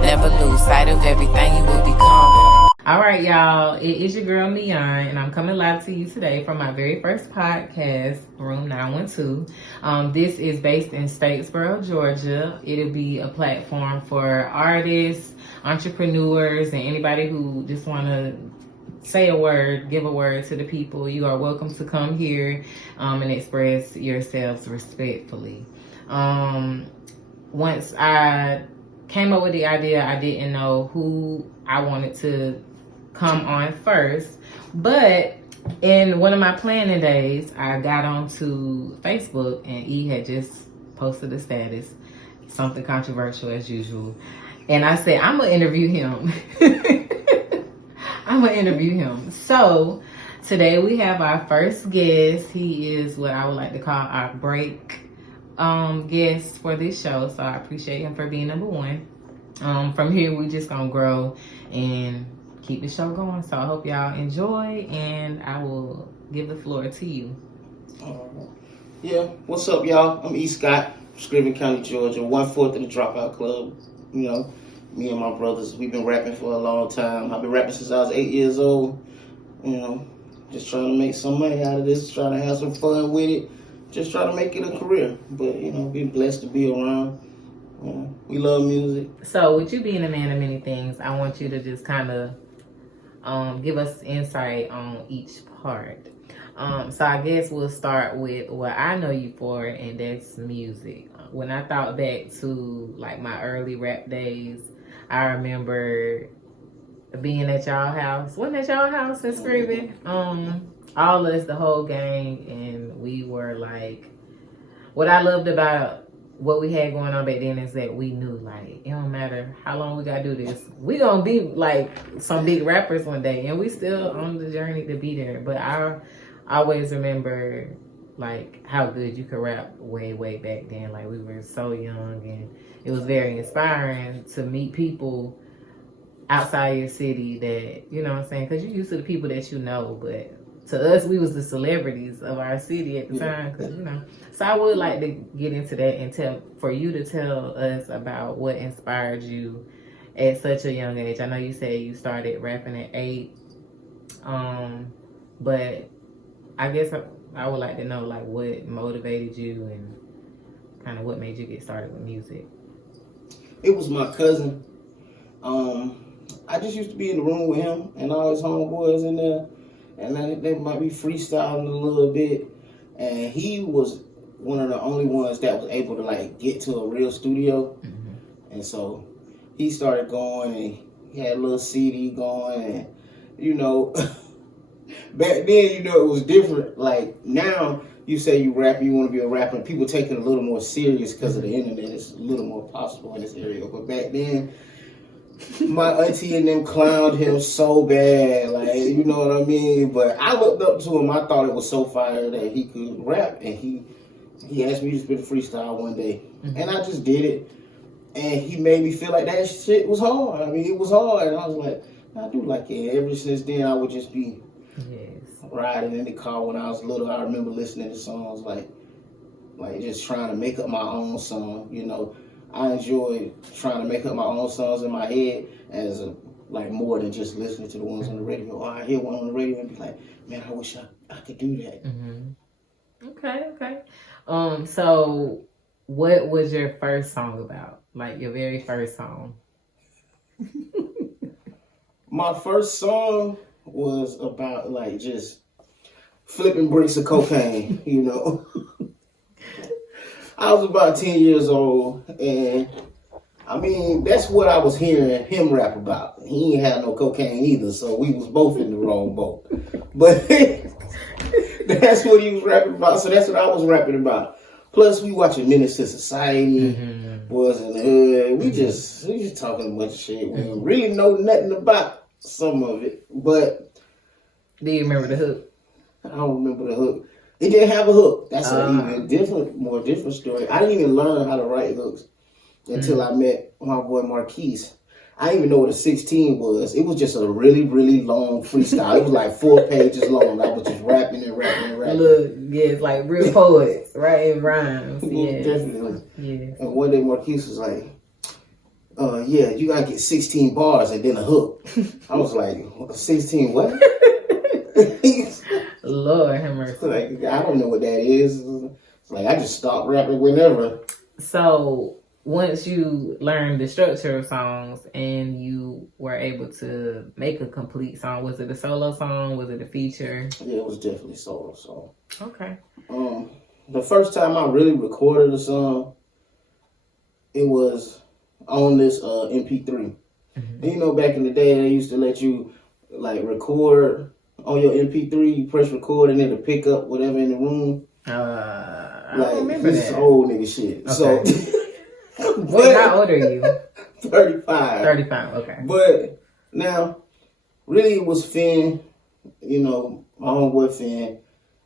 Never lose sight of everything you will become. All right, y'all. It is your girl, Mion, and I'm coming live to you today from my very first podcast, Room 912. This is based in Statesboro, Georgia. It'll be a platform for artists, entrepreneurs, and anybody who just want to say a word, give a word to the people. You are welcome to come here and express yourselves respectfully. Once I came up with the idea, I didn't know who I wanted to come on first, but in one of my planning days, I got onto Facebook and E had just posted a status, something controversial as usual, and I said, I'm gonna interview him. So today we have our first guest. He is what I would like to call our break guest for this show, so I appreciate him for being number one. From here we just gonna grow and keep the show going, so I hope y'all enjoy, and I will give the floor to you. Yeah, what's up, y'all? I'm E. Scott, Scriven County, Georgia, 1/4 of the Dropout Club. You know, me and my brothers, we've been rapping for a long time. I've been rapping since I was 8 years old. You know, just trying to make some money out of this, trying to have some fun with it, just trying to make it a career. But, you know, been blessed to be around. You know, we love music. So with you being a man of many things, I want you to just kind of give us insight on each part. So I guess we'll start with what I know you for, and that's music. When I thought back to like my early rap days, I remember being at y'all house. Wasn't at y'all house in Scriven? All us, the whole gang, and we were like, what I loved about what we had going on back then is that we knew, like, it don't matter how long we gotta do this, we gonna be like some big rappers one day, and we still on the journey to be there. But I always remember like how good you could rap way back then. Like, we were so young, and it was very inspiring to meet people outside your city that, you know what I'm saying, because you're used to the people that you know, but to us, we was the celebrities of our city at the time, because, you know. So I would like to get into that and for you to tell us about what inspired you at such a young age. I know you said you started rapping at 8, but I guess I would like to know, like, what motivated you and kind of what made you get started with music. It was my cousin. I just used to be in the room with him and all his homeboys in there, and then they might be freestyling a little bit, and he was one of the only ones that was able to like get to a real studio. And so he started going, and he had a little CD going, and you know, back then, you know, it was different. Like now, you say you rap, you want to be a rapper, and people take it a little more serious because of the internet. It's a little more possible in this area. But back then, my auntie and them clowned him so bad, like, you know what I mean? But I looked up to him. I thought it was so fire that he could rap, and he asked me to spit a freestyle one day, and I just did it, and he made me feel like that shit was hard. I mean, it was hard, and I was like, I do like it. Ever since then, I would just be riding in the car when I was little. I remember listening to songs like just trying to make up my own song, you know. I enjoy trying to make up my own songs in my head as like more than just listening to the ones on the radio. Or I hear one on the radio and be like, man, I wish I could do that. Okay. So what was your first song about? Like your very first song? My first song was about like just flipping bricks of cocaine, you know. I was about 10 years old, and I mean, that's what I was hearing him rap about. He ain't had no cocaine either, so we was both in the wrong boat. But that's what he was rapping about, so that's what I was rapping about. Plus, we watching Menace to Society, Boys in the Hood. We just talking a bunch of shit. We don't really know nothing about some of it, but... Do you remember the hook? I don't remember the hook. It didn't have a hook. That's an even more different story. I didn't even learn how to write hooks until I met my boy Marquise. I didn't even know what a 16 was. It was just a really, really long freestyle. It was like 4 pages long. I was just rapping and rapping and rapping. Look, yes, like real poets, writing rhymes. Yeah, definitely. Yeah. And one day Marquise was like, yeah, you gotta get 16 bars and then a hook. I was like, 16 what? Lord have mercy. Like, I don't know what that is. It's like, I just stopped rapping whenever. So once you learned the structure of songs and you were able to make a complete song, was it a solo song? Was it a feature? Yeah, it was definitely a solo song. Okay. The first time I really recorded a song, it was on this MP3. Mm-hmm. And you know, back in the day, they used to let you like record on your MP3. You press record and it'll pick up whatever in the room. I Like, don't remember this is that. old nigga shit. Okay. So, Wait, how old are you? 35. 35, okay. But now, really, it was Finn, you know, my homeboy Finn.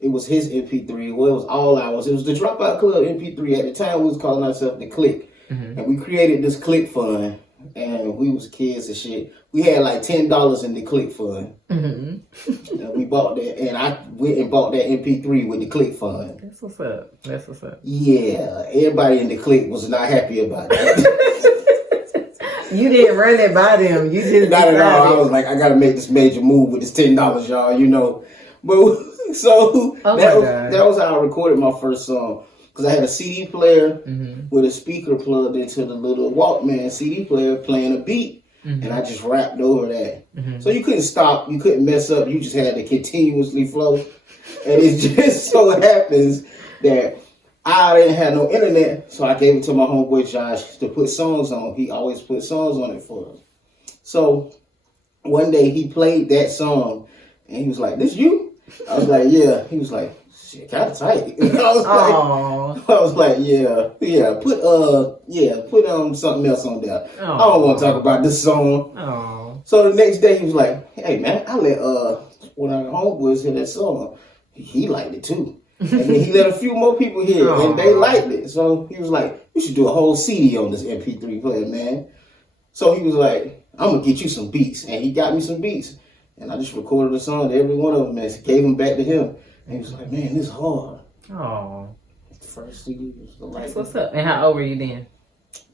It was his MP3. Well, it was all ours. It was the Dropout Club MP3. At the time, we was calling ourselves the Click. Mm-hmm. And we created this Click Fund. And we was kids and shit. We had like $10 in the Click Fund. Mm-hmm. And we bought that. And I went and bought that MP3 with the Click Fund. That's what's up. That's what's up. Yeah. Everybody in the Click was not happy about that. You didn't run it by them. You just Not at all. I decided. was like, I gotta make this major move with this $10, y'all, you know. But so that was how I recorded my first song. Because I had a CD player with a speaker plugged into the little Walkman CD player playing a beat. And I just rapped over that. So you couldn't stop. You couldn't mess up. You just had to continuously flow. And it just so happens that I didn't have no internet. So I gave it to my homeboy Josh to put songs on. He always put songs on it for us. So one day he played that song. And he was like, "This you?" I was like, "Yeah." He was like, "Shit, kind of tight." I was like, yeah, put something else on there. Aww. I don't want to talk about this song. Aww. So the next day he was like, "Hey man, I let one of the homeboys hear that song. He liked it too." And then he let a few more people hear it, and they liked it. So he was like, "You should do a whole CD on this MP3 player, man." So he was like, "I'm gonna get you some beats," and he got me some beats. And I just recorded a song to every one of them and gave them back to him. And he was like, "Man, this is hard." Oh, first CD was the That's what's up. And how old were you then?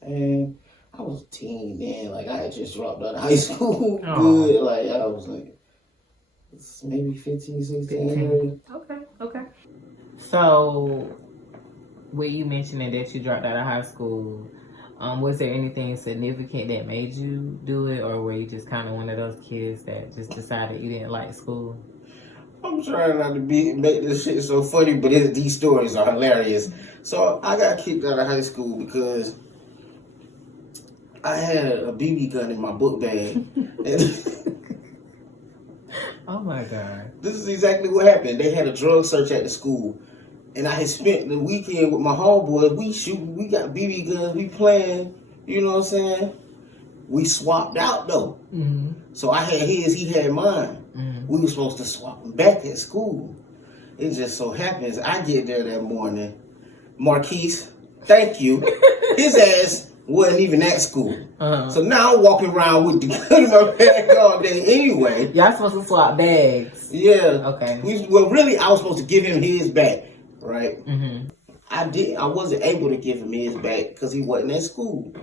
And I was a teen then. Like, I had just dropped out of high school. Good. Like, I was like, maybe 15, 16. Okay. So, with you mentioning that you dropped out of high school, was there anything significant that made you do it, or were you just kind of one of those kids that just decided you didn't like school? I'm trying not to make this shit so funny, but these stories are hilarious. So I got kicked out of high school because I had a BB gun in my book bag. Oh my God. This is exactly what happened. They had a drug search at the school. And I had spent the weekend with my homeboys. We shooting, we got BB guns, we playing, you know what I'm saying? We swapped out though. So I had his, he had mine. We were supposed to swap them back at school. It just so happens I get there that morning. Marquise, thank you. His ass wasn't even at school. So now I'm walking around with the gun in my bag all day anyway. Y'all supposed to swap bags. Yeah. Okay. Well, really, I was supposed to give him his back, right? I wasn't able to give him his back because he wasn't at school.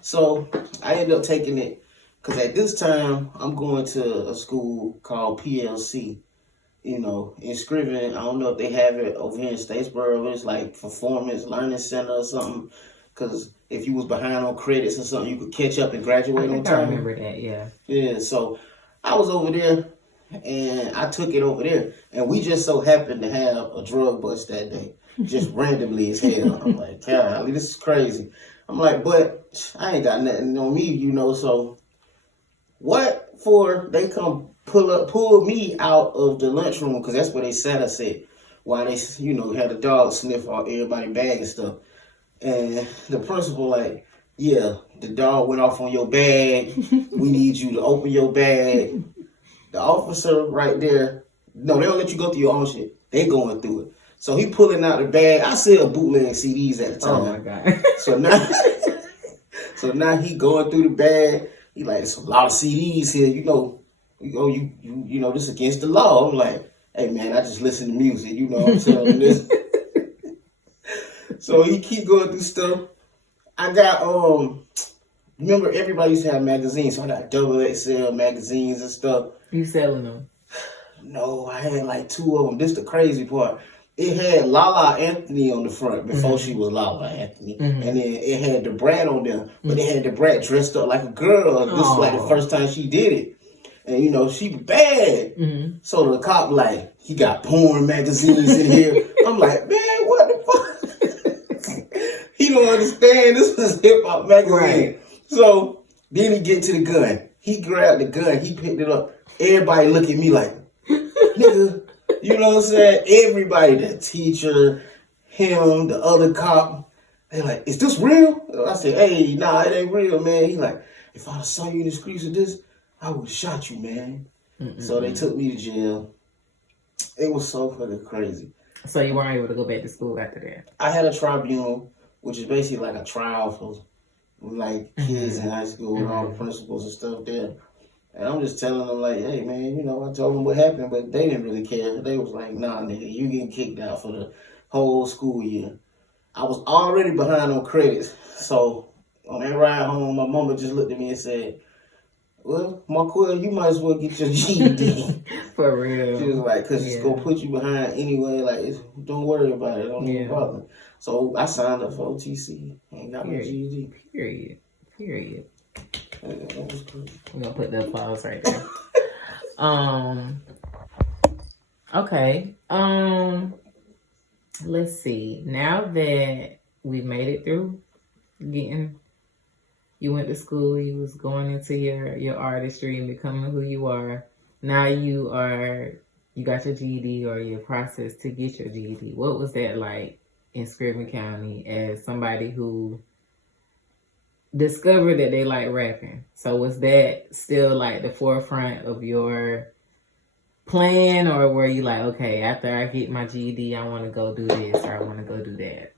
So I ended up taking it. Because at this time, I'm going to a school called PLC, you know, in Scriven. I don't know if they have it over here in Statesboro, but it's like Performance Learning Center or something. Because if you was behind on credits or something, you could catch up and graduate on time. I remember that, yeah. Yeah, so I was over there, and I took it over there. And we just so happened to have a drug bust that day, just randomly as hell. I'm like, golly, this is crazy. I'm like, but I ain't got nothing on me, you know, so... What for they come pull me out of the lunchroom, because that's where they sat us at, while they, you know, had a dog sniff all everybody's bag and stuff. And the principal like, yeah, the dog went off on your bag. We need you to open your bag. The officer right there, no, they don't let you go through your own shit. They going through it. So he pulling out the bag. I sell bootleg CDs at the time. Oh my God. So now he going through the bag. He like, there's a lot of CDs here, you know, this against the law. I'm like, hey man, I just listen to music, you know, I'm telling this. So he keep going through stuff. I got remember everybody used to have magazines, so I got double XL magazines and stuff. You selling them? No, I had like 2 of them. This the crazy part. It had Lala Anthony on the front before she was Lala Anthony. And then it had the Brat on there. But it had the Brat dressed up like a girl. This is like the first time she did it. And, you know, she bad. So the cop like, he got porn magazines in here. I'm like, man, what the fuck? He don't understand. This was hip-hop magazine. Right. So then he get to the gun. He grabbed the gun. He picked it up. Everybody look at me like, nigga. You know what I'm saying? Everybody, the teacher, him, the other cop, they like, is this real? I said, hey, nah, it ain't real, man. He like, if I saw you in the streets of this, I would have shot you, man. So they took me to jail. It was so fucking crazy. So you weren't able to go back to school after that? I had a tribunal, which is basically like a trial for like kids in high school and all the principals and stuff there. And I'm just telling them like, hey man, you know, I told them what happened, but they didn't really care. They was like, nah nigga, you getting kicked out for the whole school year. I was already behind on credits. So on that ride home, my mama just looked at me and said, well, Marquel, you might as well get your GED. For real. She was like, because it's going to put you behind anyway. Like, don't worry about it. Don't even bother. So I signed up for OTC and got my GED. Period. That was cool. We're going to put the applause right there. Okay. Let's see. Now that we made it through you went to school, you was going into your artistry and becoming who you are. Now you got your GED or your process to get your GED. What was that like in Scriven County as somebody who discovered that they like rapping? So was that still like the forefront of your plan, or were you like, okay, after I get my GED, I want to go do this or I want to go do that?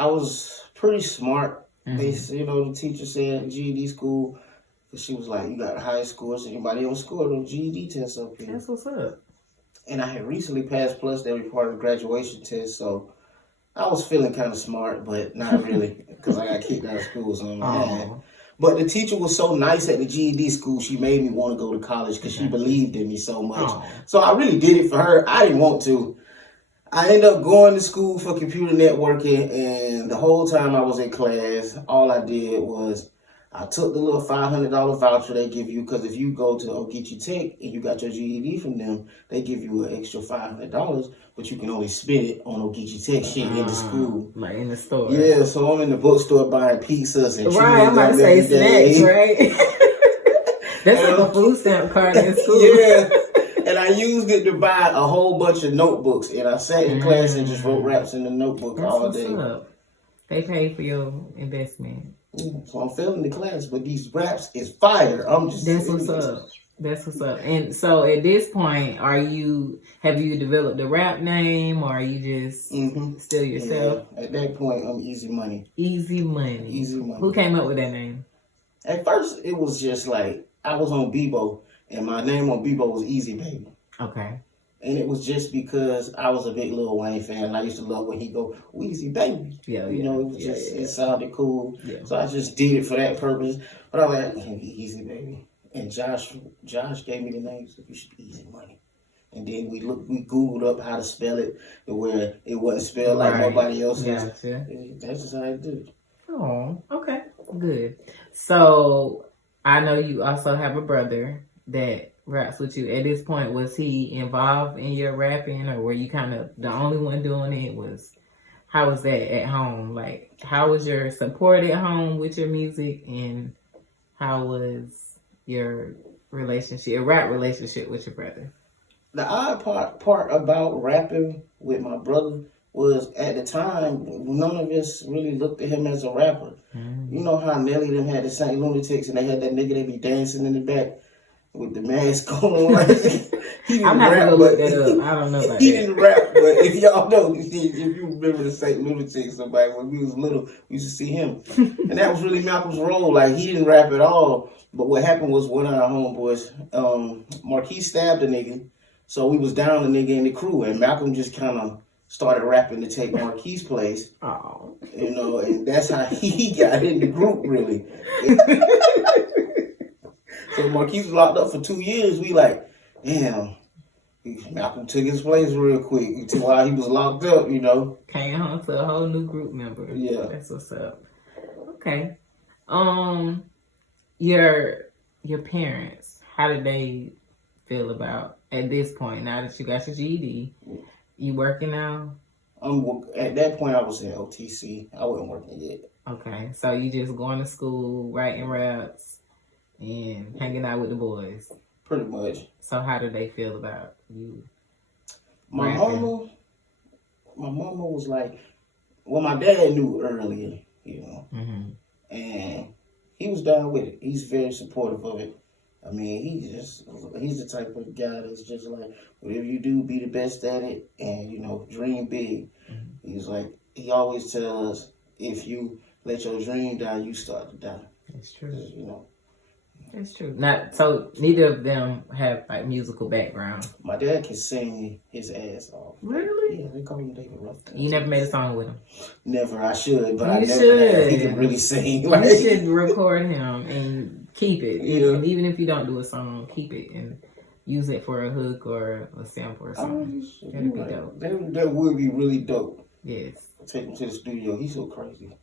I was pretty smart. They, you know, the teacher said GED school, because she was like, you got high scores. Anybody else scored on GED tests up here? That's what's up. And I had recently passed plus every part of the graduation test, so I was feeling kind of smart, but not really, because I got kicked out of school. So I'm mad. But the teacher was so nice at the GED school, she made me want to go to college because she believed in me so much. So I really did it for her. I didn't want to. I ended up going to school for computer networking, and the whole time I was in class, all I did was I took the little $500 voucher they give you, because if you go to Ogeechee Tech and you got your GED from them, they give you an extra $500, but you can only spend it on Ogeechee Tech shit in the school. Like in the store. Yeah, so I'm in the bookstore buying pizzas and right, I'm about to say snacks, right? That's like a food stamp card in school. Yeah. And I used it to buy a whole bunch of notebooks, and I sat in class and just wrote raps in the notebook all day. Up. They paid for your investment. So I'm failing the class, but these raps is fire. That's what's up. That's what's up. And so at this point, have you developed a rap name, or are you just still yourself? Yeah. At that point, I'm Easy Money. Easy Money. Easy Money. Who came up with that name? At first, it was just like, I was on Bebo, and my name on Bebo was Easy Baby. Okay. And it was just because I was a big Lil Wayne fan, and I used to love when he go, Weezy Baby. Yeah, you know, it was it sounded cool. Yeah. So I just did it for that purpose. But I was like, I can't be Easy Baby. And Josh gave me the name, so you should be Easy Money. And then we Googled up how to spell it, where it wasn't spelled like nobody else's. Gotcha. That's just how I did it. Oh, okay. Good. So I know you also have a brother that raps with you. At this point, was he involved in your rapping, or were you kind of the only one doing it? How was that at home? Like, how was your support at home with your music, and how was your rap relationship with your brother? The odd part about rapping with my brother was, at the time, none of us really looked at him as a rapper. You know how Nelly them had the St. Lunatics, and they had that nigga that be dancing in the back with the mask on. Like, he didn't rap, but I don't know about he didn't rap, but if y'all know, if you remember the St. Lunatics, somebody, when we was little, we used to see him. And that was really Malcolm's role. Like, he didn't rap at all. But what happened was, one of our homeboys, Marquis stabbed a nigga. So we was down the nigga in the crew, and Malcolm just kind of started rapping to take Marquis' place. Oh. You know, and that's how he got in the group, really. So Marquis was locked up for 2 years. We like, damn, Malcolm took his place real quick while he was locked up, you know. Came home to a whole new group member. Yeah. That's what's up. Okay. Your parents, how did they feel about at this point, now that you got your GED? You working now? At that point I was at OTC. I wasn't working yet. Okay. So you just going to school, writing raps, and hanging out with the boys. Pretty much. So how did they feel about you? My mama was like, well, my dad knew earlier, you know, and he was down with it. He's very supportive of it. I mean, he's the type of guy that's just like, whatever you do, be the best at it, and, you know, dream big. He's like, he always tells us, if you let your dream die, you start to die. That's true. You know. That's true. So neither of them have like musical background. My dad can sing his ass off. Really? Yeah, they call him David Ruff. You never made a song with him? Never. I should, but You I never should. have. He can really sing. You should record him and keep it. Yeah. And even if you don't do a song, keep it and use it for a hook or a sample or something. That'd be dope. That would be really dope. Yes. Take him to the studio. He's so crazy.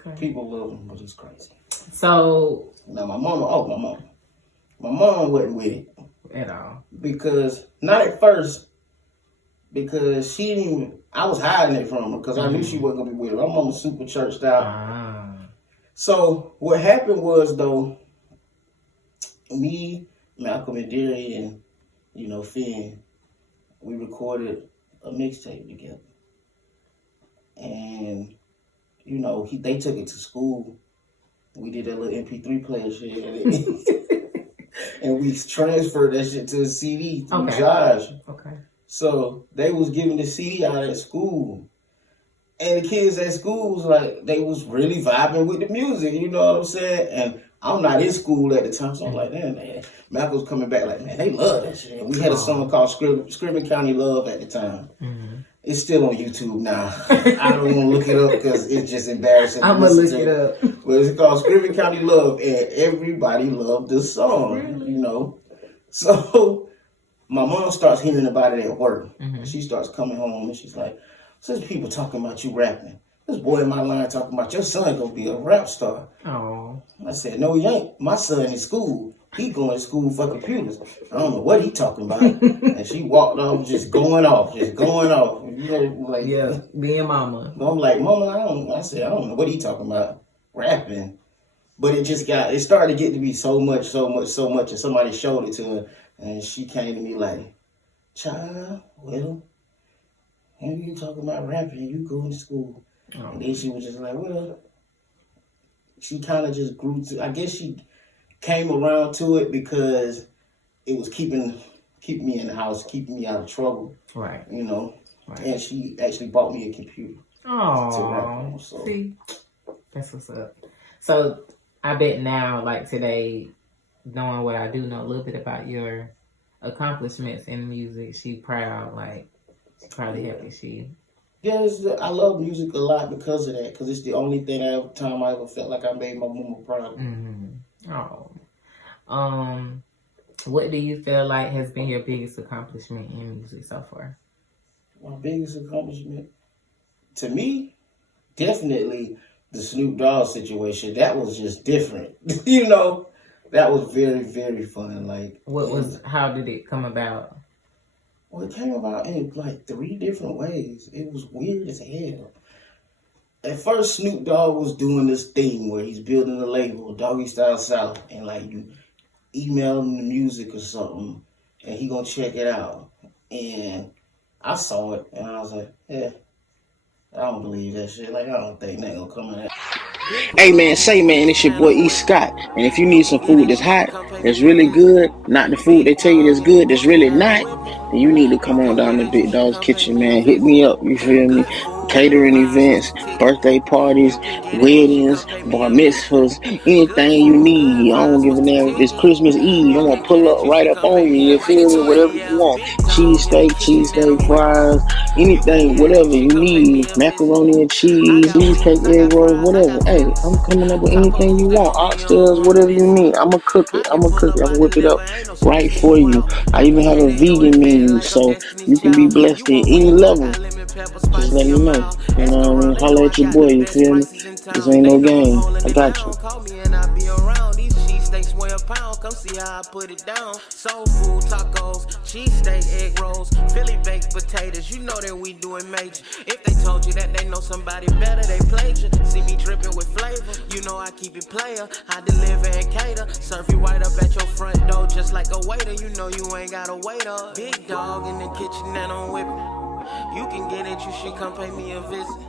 Okay. People love him, but he's crazy. So. Now my mom wasn't with it. At all. Because, not at first, because she didn't even, I was hiding it from her because I knew she wasn't going to be with it. My mom was super churched out. So what happened was, though, me, Malcolm and Derry and, you know, Finn, we recorded a mixtape together. And, you know, they took it to school. We did that little MP3 player shit. And we transferred that shit to a CD through Josh. Okay. So they was giving the CD out at school. And the kids at school was like, they was really vibing with the music, you know what I'm saying? And I'm not in school at the time, so I'm like, man, Malcolm was coming back like, man, they love that shit. We had a song called Scriven County Love at the time. It's still on YouTube now. I don't want to look it up because it's just embarrassing. I'm going to look it up. But it's called Scriven County Love, and everybody loved the song, you know. So my mom starts hearing about it at work. She starts coming home, and she's like, so there's people talking about you rapping. This boy in my line talking about your son going to be a rap star. Oh. I said, no, he ain't. My son in school. He going to school for computers. I don't know what he talking about. And she walked off, just going off. You know, like, yeah, being mama. I'm like, mama, I don't know what he talking about, rapping. But it started to get to be so much, and somebody showed it to her, and she came to me like, child, well, when you talking about rapping, you going to school. And then she was just like, well, she kind of just grew to, I guess she came around to it because it was keeping me in the house, keeping me out of trouble. Right. You know. Right. And she actually bought me a computer. Oh. So. See, that's what's up. So I bet now, like today, knowing what I do know a little bit about your accomplishments in music, she proud. Like she's probably happy. I love music a lot because of that. Because it's the only time I ever felt like I made my mama proud. What do you feel like has been your biggest accomplishment in music so far? My biggest accomplishment, to me, definitely the Snoop Dogg situation. That was just different. You know, that was very, very fun. Like, how did it come about? Well, it came about in like 3 different ways. It was weird as hell. At first, Snoop Dogg was doing this thing where he's building a label, Doggy Style South, and like you email him the music or something, and he gonna check it out. And I saw it, and I was like, yeah, I don't believe that shit. Like, I don't think that gonna come in. Hey man, it's your boy E. Scott. And if you need some food that's hot, that's really good, not the food they tell you that's good, that's really not, then you need to come on down to Big Dog's Kitchen, man. Hit me up, you feel me? catering events, birthday parties, weddings, bar mitzvahs, anything you need. I don't give a damn if it's Christmas Eve. I'm gonna pull up right up on you. You feel me? Whatever you want. Cheesesteak fries, anything, whatever you need. Macaroni and cheese, cheesecake, egg rolls, whatever. Hey, I'm coming up with anything you want. Oxtails, whatever you need. I'ma cook it. I'ma whip it up right for you. I even have a vegan menu, so you can be blessed at any level. Just let me know. You know what I mean? Holla at your boy, you feel me? This ain't no game. I got you. Weigh a pound, come see how I put it down. Soul food, tacos, cheesesteak, egg rolls, Philly baked potatoes. You know that we doing major. If they told you that they know somebody better, they played you. See me dripping with flavor, you know I keep it player. I deliver and cater, serve you right up at your front door, just like a waiter. You know you ain't gotta wait up. Big dog in the kitchen and I'm whipping. You can get it, you should come pay me a visit.